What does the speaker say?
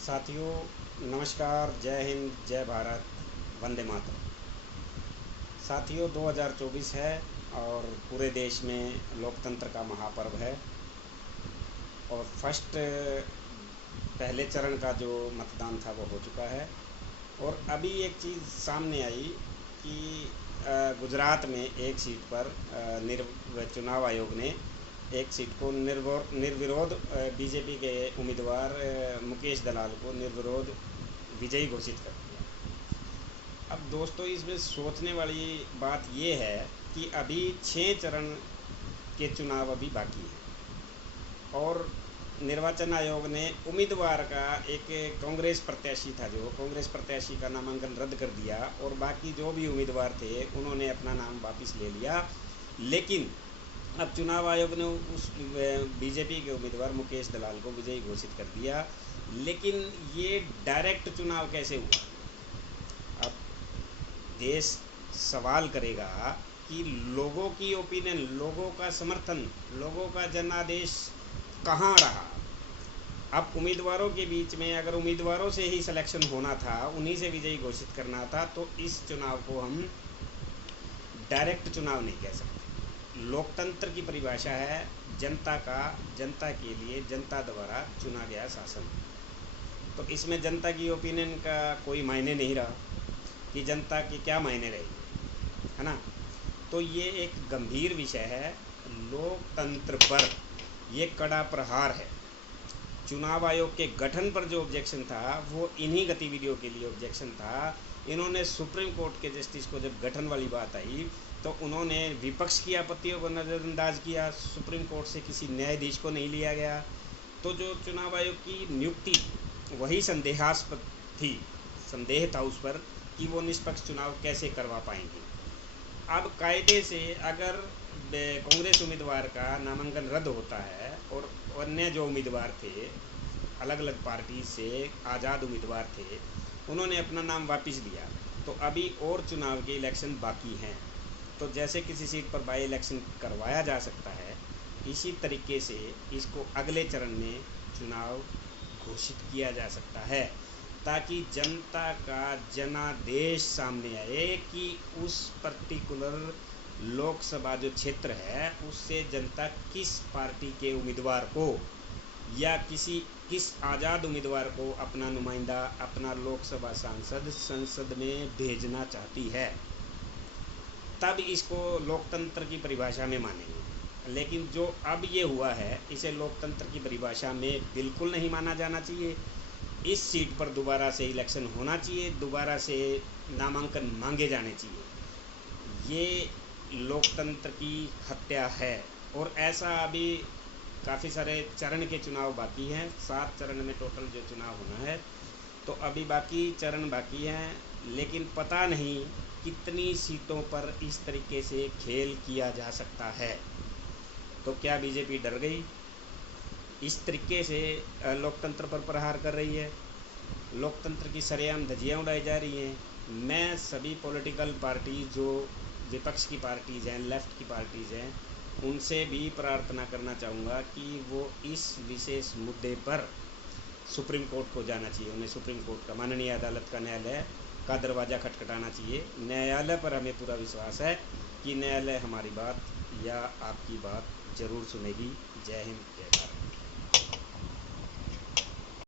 साथियों, नमस्कार। जय हिंद, जय भारत, वंदे मातरम। साथियों, 2024 है और पूरे देश में लोकतंत्र का महापर्व है। और पहले चरण का जो मतदान था वो हो चुका है। और अभी एक चीज़ सामने आई कि गुजरात में एक सीट पर चुनाव आयोग ने एक सीट को निर्विरोध बीजेपी के उम्मीदवार मुकेश दलाल को निर्विरोध विजयी घोषित कर दिया। अब दोस्तों, इसमें सोचने वाली बात ये है कि अभी 6 चरण के चुनाव अभी बाकी हैं और निर्वाचन आयोग ने उम्मीदवार का एक कांग्रेस प्रत्याशी था, जो कांग्रेस प्रत्याशी का नामांकन रद्द कर दिया और बाकी जो भी उम्मीदवार थे उन्होंने अपना नाम वापस ले लिया। लेकिन अब चुनाव आयोग ने उस बीजेपी के उम्मीदवार मुकेश दलाल को विजयी घोषित कर दिया। लेकिन ये डायरेक्ट चुनाव कैसे हुआ? अब देश सवाल करेगा कि लोगों की ओपिनियन, लोगों का समर्थन, लोगों का जनादेश कहाँ रहा? अब उम्मीदवारों के बीच में अगर उम्मीदवारों से ही सिलेक्शन होना था, उन्हीं से विजयी घोषित करना था, तो इस चुनाव को हम डायरेक्ट चुनाव नहीं कह सकते। लोकतंत्र की परिभाषा है जनता का, जनता के लिए, जनता द्वारा चुना गया शासन। तो इसमें जनता की ओपिनियन का कोई मायने नहीं रहा कि जनता की क्या मायने रहेगी, है ना। तो ये एक गंभीर विषय है। लोकतंत्र पर ये कड़ा प्रहार है। चुनाव आयोग के गठन पर जो ऑब्जेक्शन था वो इन्हीं गतिविधियों के लिए ऑब्जेक्शन था। इन्होंने सुप्रीम कोर्ट के जस्टिस को जब गठन वाली बात आई तो उन्होंने विपक्ष की आपत्तियों को नज़रअंदाज किया। सुप्रीम कोर्ट से किसी न्यायाधीश को नहीं लिया गया। तो जो चुनाव आयोग की नियुक्ति वही संदेहास्पद थी, संदेह था उस पर कि वो निष्पक्ष चुनाव कैसे करवा पाएंगे। अब कायदे से अगर कांग्रेस उम्मीदवार का नामांकन रद्द होता है और अन्य जो उम्मीदवार थे, अलग अलग पार्टी से आज़ाद उम्मीदवार थे, उन्होंने अपना नाम वापस लिया, तो अभी और चुनाव के इलेक्शन बाकी हैं। तो जैसे किसी सीट पर बाई इलेक्शन करवाया जा सकता है, इसी तरीके से इसको अगले चरण में चुनाव घोषित किया जा सकता है, ताकि जनता का जनादेश सामने आए कि उस पर्टिकुलर लोकसभा जो क्षेत्र है उससे जनता किस पार्टी के उम्मीदवार को या किस आज़ाद उम्मीदवार को अपना नुमाइंदा, अपना लोकसभा सांसद संसद में भेजना चाहती है। तब इसको लोकतंत्र की परिभाषा में मानेंगे। लेकिन जो अब ये हुआ है, इसे लोकतंत्र की परिभाषा में बिल्कुल नहीं माना जाना चाहिए। इस सीट पर दोबारा से इलेक्शन होना चाहिए, दोबारा से नामांकन मांगे जाने चाहिए। ये लोकतंत्र की हत्या है। और ऐसा अभी काफ़ी सारे चरण के चुनाव बाकी हैं। 7 चरण में टोटल जो चुनाव होना है, तो अभी बाकी चरण बाकी हैं। लेकिन पता नहीं कितनी सीटों पर इस तरीके से खेल किया जा सकता है। तो क्या बीजेपी डर गई? इस तरीके से लोकतंत्र पर प्रहार कर रही है, लोकतंत्र की सरेआम धज्जियाँ उड़ाई जा रही हैं। मैं सभी पॉलिटिकल पार्टी जो विपक्ष की पार्टीज़ हैं, लेफ़्ट की पार्टीज़ हैं, उनसे भी प्रार्थना करना चाहूँगा कि वो इस विशेष मुद्दे पर सुप्रीम कोर्ट को जाना चाहिए। उन्हें सुप्रीम कोर्ट का, माननीय अदालत का, न्यायालय का दरवाज़ा खटखटाना चाहिए। न्यायालय पर हमें पूरा विश्वास है कि न्यायालय हमारी बात या आपकी बात ज़रूर सुनेगी। जय हिंद, जय भारत।